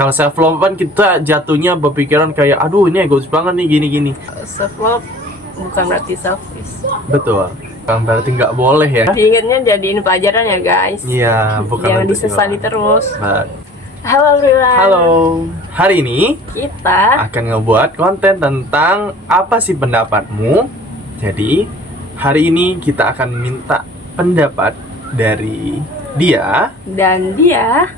Kalau self love kan kita jatuhnya berpikiran kayak aduh ini egois banget nih gini-gini. Self love bukan berarti selfish. Betul. Kan berarti nggak boleh ya. Ingatnya jadiin pelajaran ya guys. Iya, bukan Jangan untuk disesali jualan. terus. Nah, Halo everyone. halo. Hari ini Kita akan ngebuat konten tentang apa sih pendapatmu. Jadi hari ini kita akan minta pendapat dari dia dan dia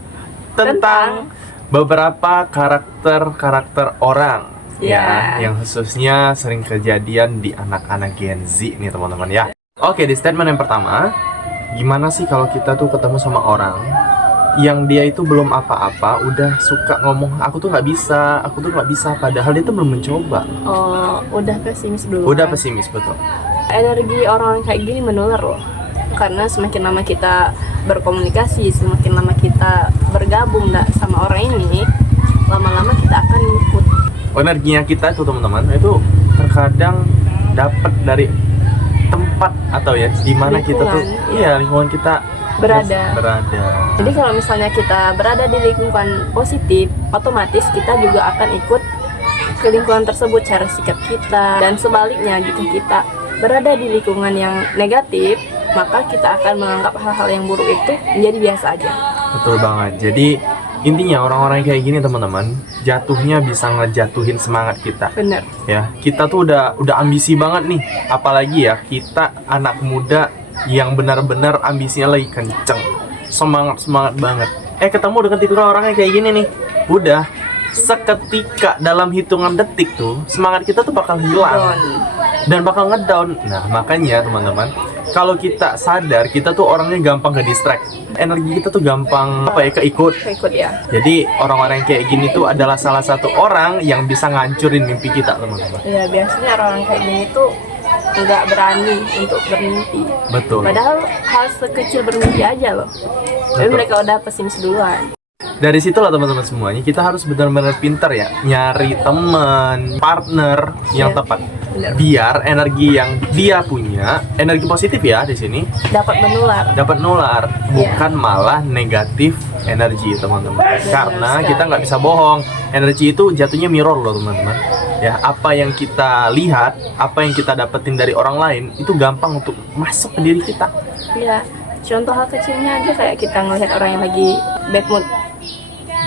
tentang beberapa karakter orang Ya. yang khususnya sering kejadian di anak-anak Gen Z nih teman-teman ya. Oke, di statement yang pertama, gimana sih kalau kita tuh ketemu sama orang yang dia itu belum apa-apa udah suka ngomong aku tuh nggak bisa, padahal dia tuh belum mencoba. udah pesimis dulu. Udah pesimis, betul. Energi orang kayak gini menular loh. Karena semakin lama kita berkomunikasi, semakin lama kita bergabung sama orang ini, lama-lama kita akan ikut. Energinya kita tuh teman-teman itu terkadang dapat dari tempat atau ya di mana kita tuh lingkungan kita Berada. berada. Jadi kalau misalnya kita berada di lingkungan positif, otomatis kita juga akan ikut ke lingkungan tersebut, cara sikap kita. Dan sebaliknya, jika kita berada di lingkungan yang negatif, maka kita akan menganggap hal-hal yang buruk itu menjadi biasa aja. Betul banget. Jadi intinya orang-orang kayak gini teman-teman, jatuhnya bisa ngejatuhin semangat kita. Bener. Ya, kita tuh udah ambisi banget nih. Apalagi ya kita anak muda yang benar-benar ambisinya lagi kenceng, semangat banget. Ketemu dengan tipikal orang yang kayak gini nih, udah seketika dalam hitungan detik tuh semangat kita tuh bakal hilang dan bakal ngedown. Nah makanya teman-teman, kalau kita sadar kita tuh orangnya gampang ke distract, energi kita tuh gampang keikut ya. Jadi orang-orang yang kayak gini tuh adalah salah satu orang yang bisa ngancurin mimpi kita teman-teman. Ya biasanya orang kayak gini tuh nggak berani untuk bermimpi. Betul. Padahal hal sekecil bermimpi aja loh. Tapi Betul. mereka udah pesimis duluan. Dari situlah teman-teman semuanya, kita harus benar-benar pintar ya nyari teman, partner yang tepat. Bener. Biar energi yang dia punya, energi positif ya di sini, Dapat menular. bukan malah negatif energi teman-teman. Karena sekali. kita nggak bisa bohong, energi itu jatuhnya mirror loh teman-teman. Ya, apa yang kita lihat, apa yang kita dapetin dari orang lain itu gampang untuk masuk ke diri kita. Ya, contoh hal kecilnya aja kayak kita ngelihat orang yang lagi bad mood.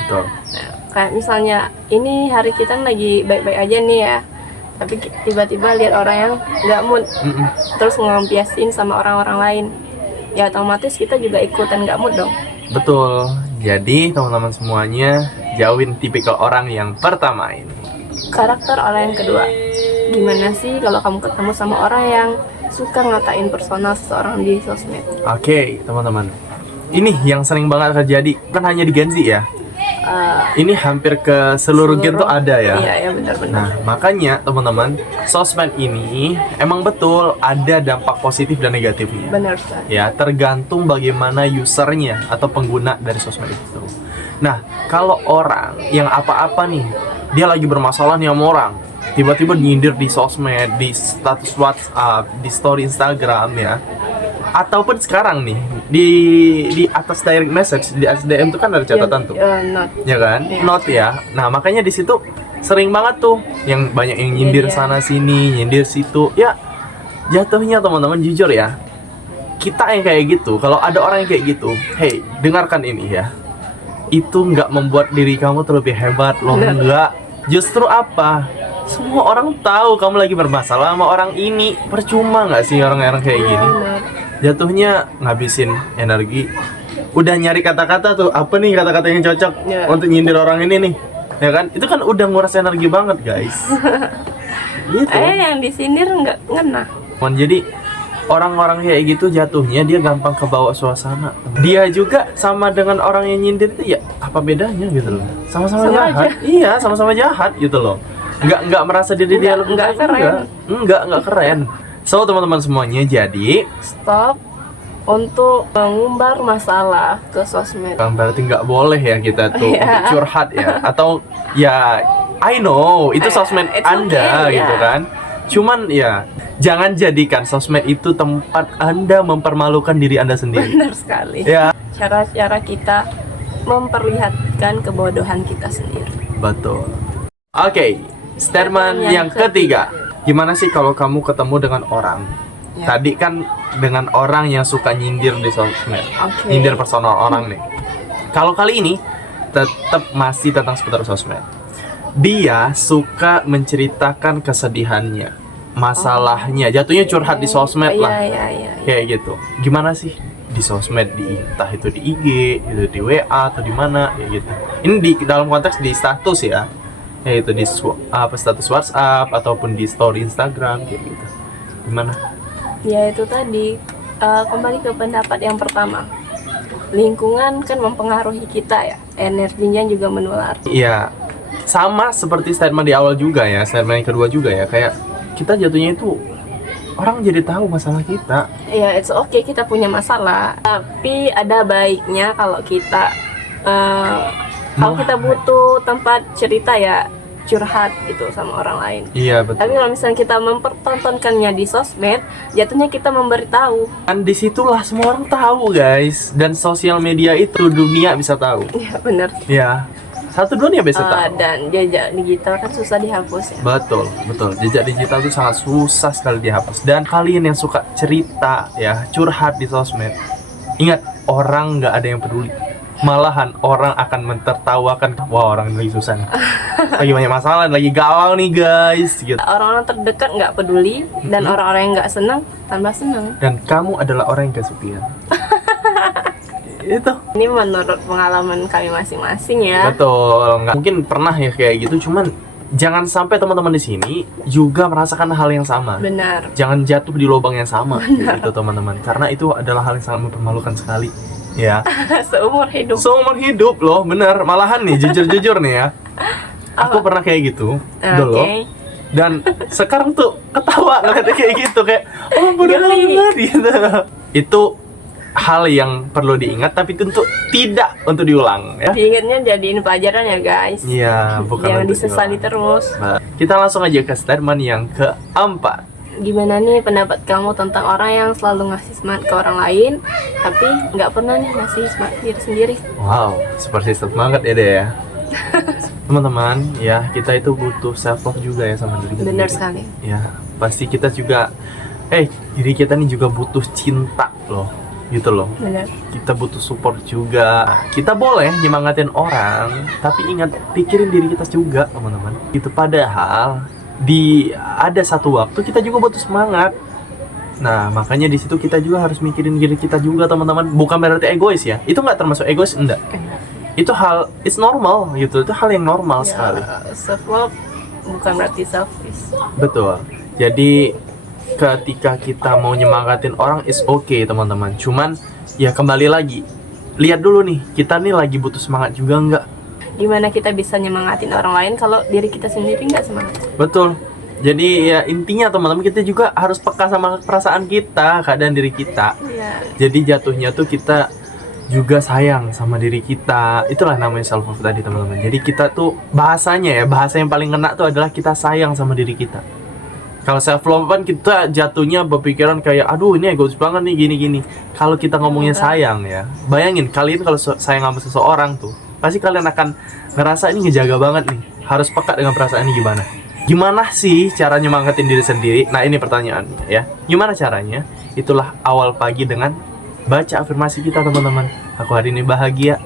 Betul. Nah, kayak misalnya ini hari kita lagi baik-baik aja nih ya, tapi tiba-tiba lihat orang yang nggak mood, terus ngelampiasin sama orang-orang lain, ya otomatis kita juga ikutan nggak mood dong. Betul. Jadi teman-teman semuanya jauhin tipikal orang yang pertama ini. Karakter orang yang kedua, gimana sih kalau kamu ketemu sama orang yang suka ngatain personal seseorang di sosmed? Oke, teman-teman. Ini yang sering banget terjadi, kan hanya di Gen Z ya. Ini hampir ke seluruh gen tuh ada ya. Iya, benar-benar. Nah, makanya teman-teman, sosmed ini emang betul ada dampak positif dan negatifnya. Benar sekali. Ya, tergantung bagaimana usernya atau pengguna dari sosmed itu. Nah, kalau orang yang apa-apa nih, dia lagi bermasalah nih sama orang, tiba-tiba nyindir di sosmed, di status WhatsApp, di story Instagram ya, ataupun sekarang nih di atas direct message, di SDM itu kan ada catatan tuh, Not. ya kan, note ya. Nah makanya di situ sering banget tuh yang banyak yang nyindir sana sini, nyindir situ. Ya jatuhnya teman-teman jujur ya, kita yang kayak gitu, kalau ada orang yang kayak gitu, hey dengarkan ini ya, itu nggak membuat diri kamu terlebih hebat loh, enggak. Justru apa? Semua orang tahu kamu lagi bermasalah sama orang ini. Percuma nggak sih orang-orang kayak gini? Jatuhnya ngabisin energi. Udah nyari kata-kata tuh, apa nih kata-kata yang cocok untuk nyindir orang ini nih, ya kan? Itu kan udah nguras energi banget guys. Gitu. Yang disindir nggak ngena. Jadi orang-orang kayak gitu jatuhnya dia gampang kebawa suasana. Dia juga sama dengan orang yang nyindir itu ya apa bedanya gitu loh. Sama-sama jahat. Iya, sama-sama jahat gitu loh. Nggak merasa diri dia lebih nggak keren. Nggak keren. So teman-teman semuanya, jadi Stop untuk mengumbar masalah ke sosmed. kan berarti nggak boleh ya kita tuh untuk curhat ya, atau ya I know itu sosmed Anda okay, gitu kan. Cuman ya jangan jadikan sosmed itu tempat Anda mempermalukan diri Anda sendiri. Benar sekali. Ya. Cara-cara kita memperlihatkan kebodohan kita sendiri. Betul. Oke, statement yang ketiga. Gimana sih kalau kamu ketemu dengan orang? Ya. Tadi kan dengan orang yang suka nyindir di sosmed. Oke. Nyindir personal orang nih. Kalau kali ini tetap masih tentang seputar sosmed. Dia suka menceritakan kesedihannya, masalahnya, jatuhnya curhat di sosmed lah. Iya. Kayak gitu. Gimana sih di sosmed, entah itu di IG, itu di WA atau di mana kayak gitu. Ini di dalam konteks di status ya. Yaitu di status WhatsApp ataupun di story Instagram kayak gitu. Gimana? Ya itu tadi, kembali ke pendapat yang pertama. Lingkungan kan mempengaruhi kita ya, energinya juga menular. Iya. Sama seperti statement di awal juga ya, statement yang kedua juga ya, kayak kita jatuhnya itu orang jadi tahu masalah kita. Ya it's okay kita punya masalah, tapi ada baiknya kalau kita kalau kita butuh tempat cerita ya curhat gitu sama orang lain. Iya betul. Tapi kalau misalnya kita mempertontonkannya di sosmed, jatuhnya kita memberitahu. Dan disitulah semua orang tahu guys, dan sosial media itu dunia bisa tahu. Ya benar. Ya, satu dunia bisa tahu. Dan jejak digital kan susah dihapus ya. Betul. Jejak digital itu sangat susah sekali dihapus. Dan kalian yang suka cerita ya, curhat di sosmed, ingat orang nggak ada yang peduli. Malahan orang akan mentertawakan, wah orang ini lagi susah nih, lagi banyak masalah, lagi galau nih guys gitu. Orang-orang terdekat nggak peduli, dan orang-orang yang nggak senang tambah senang. Dan kamu adalah orang yang kesepian. Itu. Ini menurut pengalaman kami masing-masing ya. Betul, nggak mungkin pernah ya kayak gitu, cuman jangan sampai teman-teman di sini juga merasakan hal yang sama. Benar. Jangan jatuh di lubang yang sama gitu teman-teman, karena itu adalah hal yang sangat mempermalukan sekali. Ya, Seumur hidup. seumur hidup loh, bener. Malahan nih, jujur nih ya, aku pernah kayak gitu dulu. Dan sekarang tuh ketawa ngeliatnya kayak gitu, kayak oh bodoh banget gitu. Itu hal yang perlu diingat, tapi tentu tidak untuk diulang ya. Diingatnya jadiin pelajaran ya guys. Iya, bukan Jangan untuk disesali diulang. terus. Nah, kita langsung aja ke statement yang keempat. Gimana nih pendapat kamu tentang orang yang selalu ngasih semangat ke orang lain, tapi nggak pernah nih ngasih semangat diri sendiri? Wow, super system banget ya deh ya. Teman-teman, ya kita itu butuh self love juga ya sama diri kita. Benar sendiri. sekali. Ya, pasti kita juga diri kita nih juga butuh cinta loh. Gitu loh. Benar. Kita butuh support juga. Kita boleh nyemangatin orang, tapi ingat pikirin diri kita juga, teman-teman. Itu padahal ada satu waktu kita juga butuh semangat. Nah, makanya di situ kita juga harus mikirin diri kita juga, teman-teman. Bukan berarti egois ya. Itu nggak termasuk egois, enggak. Itu it's normal gitu. Itu hal yang normal sekali. Self love bukan berarti selfish. Betul. Jadi ketika kita mau nyemangatin orang is okay, teman-teman. Cuman ya kembali lagi, lihat dulu nih, kita nih lagi butuh semangat juga nggak? Gimana kita bisa nyemangatin orang lain kalau diri kita sendiri nggak semangat? Betul. Jadi ya intinya teman-teman, kita juga harus peka sama perasaan kita, keadaan diri kita. Iya. Jadi jatuhnya tuh kita juga sayang sama diri kita. Itulah namanya self love tadi, teman-teman. Jadi kita tuh bahasa yang paling kena tuh adalah kita sayang sama diri kita. Kalau self love kan kita jatuhnya berpikiran kayak aduh ini egois banget nih gini-gini. Kalau kita ngomongnya sayang ya, bayangin kalian kalau sayang sama seseorang tuh, pasti kalian akan ngerasa ini ngejaga banget nih. Harus peka dengan perasaan ini gimana. Gimana sih cara nyemangatin diri sendiri? Nah ini pertanyaannya ya. Gimana caranya? Itulah awal pagi dengan baca afirmasi kita, teman-teman. Aku hari ini bahagia.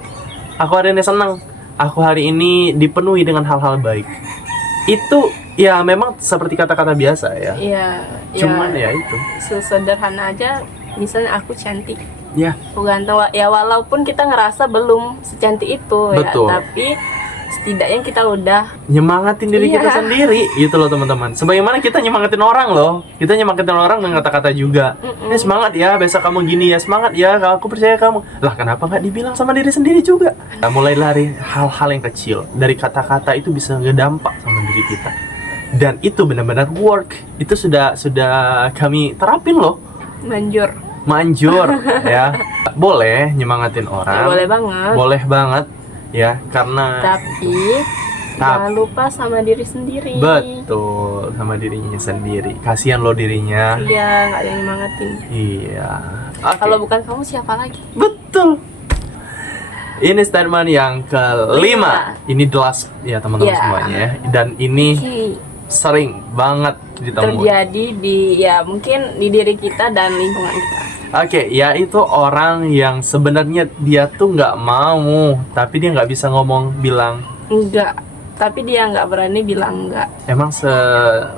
Aku hari ini senang. Aku hari ini dipenuhi dengan hal-hal baik. Itu ya memang seperti kata-kata biasa ya. Iya. Cuman ya itu. Sesederhana aja. Misalnya aku cantik. Ya. Bukan ya walaupun kita ngerasa belum secantik itu. Betul. Ya, tapi setidaknya kita udah nyemangatin diri Iya. kita sendiri gitu loh, teman-teman. Sebagaimana kita nyemangatin orang loh. Kita nyemangatin orang dengan kata-kata juga. Semangat ya, besok kamu gini ya. Semangat ya, aku percaya kamu. Lah kenapa nggak dibilang sama diri sendiri juga? Nah, mulai dari hal-hal yang kecil. Dari kata-kata itu bisa ngedampak sama diri kita. Dan itu benar-benar work. Itu sudah kami terapin loh. Manjur ya. Boleh nyemangatin orang. boleh banget. Boleh banget ya, karena Tapi jangan lupa sama diri sendiri. betul, sama dirinya sendiri. Kasihan lo dirinya. Iya, nggak ada yang nyemangatin. Iya. Oke. Kalau bukan kamu siapa lagi? Betul. Ini statement yang kelima. Ini the last ya teman-teman Ya. semuanya ya. Dan ini sering banget ditemui. Terjadi di ya mungkin di diri kita dan lingkungan kita. Oke, ya itu orang yang sebenarnya dia tuh nggak mau, tapi dia nggak bisa ngomong bilang. Enggak, tapi dia nggak berani bilang enggak. Emang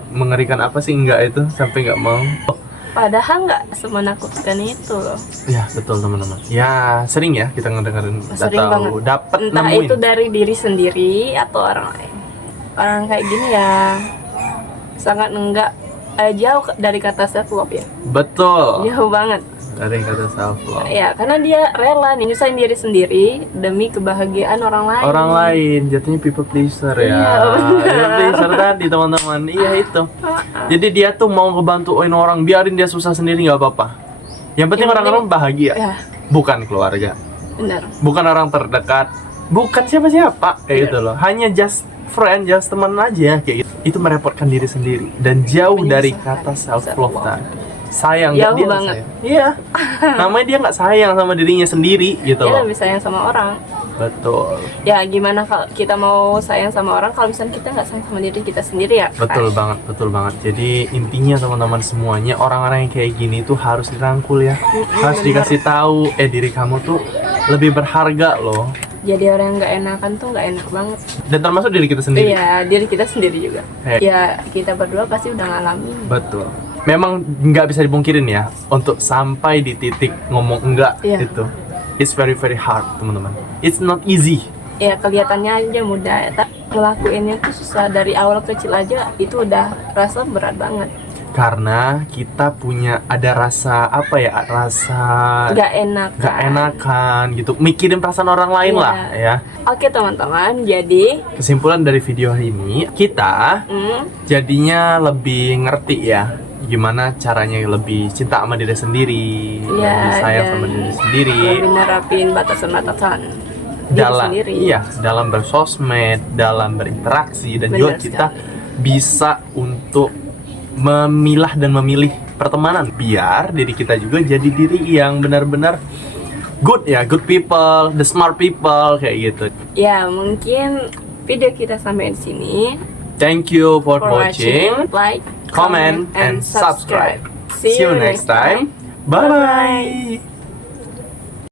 mengerikan apa sih enggak itu sampai nggak mau? Padahal nggak semenakutkan itu loh. Ya betul teman-teman. Ya sering ya kita ngedengerin Sering atau banget. dapat Entah nemuin. itu dari diri sendiri atau orang lain. Orang kayak gini ya sangat enggak jauh dari kata self love ya. Betul. Jauh banget. Dari kata self love. Ya, karena dia rela nih nyusahin diri sendiri demi kebahagiaan orang lain. Orang lain jatuhnya people pleaser ya. Iya, benar. People pleaser tadi teman-teman. Iya itu. Jadi dia tuh mau ngebantuin orang, biarin dia susah sendiri nggak apa-apa. Yang penting Yang orang-orang bahagia. Ya, Bukan keluarga, benar. bukan orang terdekat, bukan siapa-siapa kayak Iya. gitu loh. Hanya just friend, just teman aja kayak gitu. Itu merepotkan diri sendiri dan jauh dari Menyusahkan. kata self love Self-love. tadi. Sayang Jauh dia nggak banget. sayang. Iya. Namanya dia nggak sayang sama dirinya sendiri gitu Dia loh. lebih sayang sama orang. Betul. Ya, gimana kalau kita mau sayang sama orang kalau misalnya kita nggak sayang sama diri kita sendiri ya? Betul banget, betul banget. Jadi intinya teman-teman semuanya, orang-orang yang kayak gini tuh harus dirangkul ya. Harus benar. dikasih tahu, diri kamu tuh lebih berharga loh. Jadi orang yang nggak enakan tuh nggak enak banget. Dan termasuk diri kita sendiri. Iya, diri kita sendiri juga. Hey. Ya, kita berdua pasti udah ngalamin. Betul. Memang nggak bisa dipungkirin ya, untuk sampai di titik ngomong enggak Iya. itu, it's very very hard teman-teman. It's not easy. Ya, kelihatannya aja mudah ya, tapi ngelakuinnya tuh susah. Dari awal kecil aja itu udah rasa berat banget. Karena kita punya ada rasa apa ya, rasa Nggak enak. nggak enakan gitu, mikirin perasaan orang lain Iya. lah ya. Oke teman-teman, jadi Kesimpulan dari video ini, kita jadinya lebih ngerti ya gimana caranya lebih cinta sama diri sendiri, Iya, lebih sayang dan sama diri sendiri lebih nerapin batasan-batasan diri dalam sendiri. iya dalam bersosmed, dalam berinteraksi, dan juga Benar kita bisa untuk memilah dan memilih pertemanan biar diri kita juga jadi diri yang benar-benar good ya, good people, the smart people kayak gitu. Ya, mungkin video kita sampai di sini. Thank you for watching. Like, Comment and subscribe. See you next time. Bye bye.